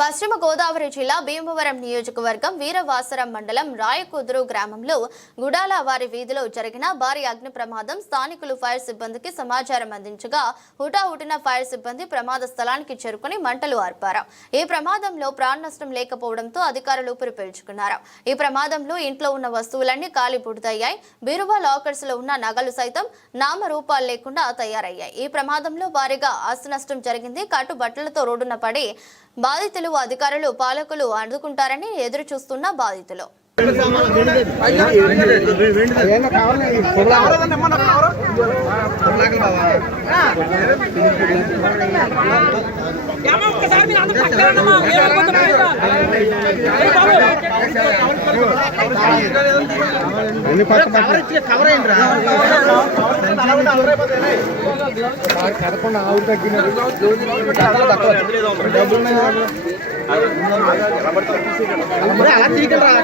పశ్చిమ గోదావరి జిల్లా భీమవరం నియోజకవర్గం వీరవాసరం మండలం రాయకుదురు గ్రామంలో గుడాల వారి వీధిలో జరిగిన భారీ అగ్ని ప్రమాదం స్థానికులు ఫైర్ సిబ్బందికి సమాచారం అందించగా హుటాహుటిన ఫైర్ సిబ్బంది ప్రమాద స్థలానికి చేరుకుని మంటలు ఆర్పారు. ఈ ప్రమాదంలో ప్రాణ నష్టం లేకపోవడంతో అధికారులు ఊపిరి పీల్చుకున్నారు ఈ ప్రమాదంలో ఇంట్లో ఉన్న వస్తువులన్నీ కాలిబుడిదయ్యాయి బీరువా లాకర్స్లో ఉన్న నగలు సైతం నామరూపాలు లేకుండా తయారయ్యాయి. ఈ ప్రమాదంలో భారీగా ఆస్తి నష్టం జరిగింది. కట్టుబట్టలతో రోడ్డున పడి బాధితులు అధికారులు పాలకులు అందుకుంటారని ఎదురు చూస్తున్న బాధితులు ఏమో ఒక్కసారి కదకుండా ఆవులు తగ్గినారు తీయగలరా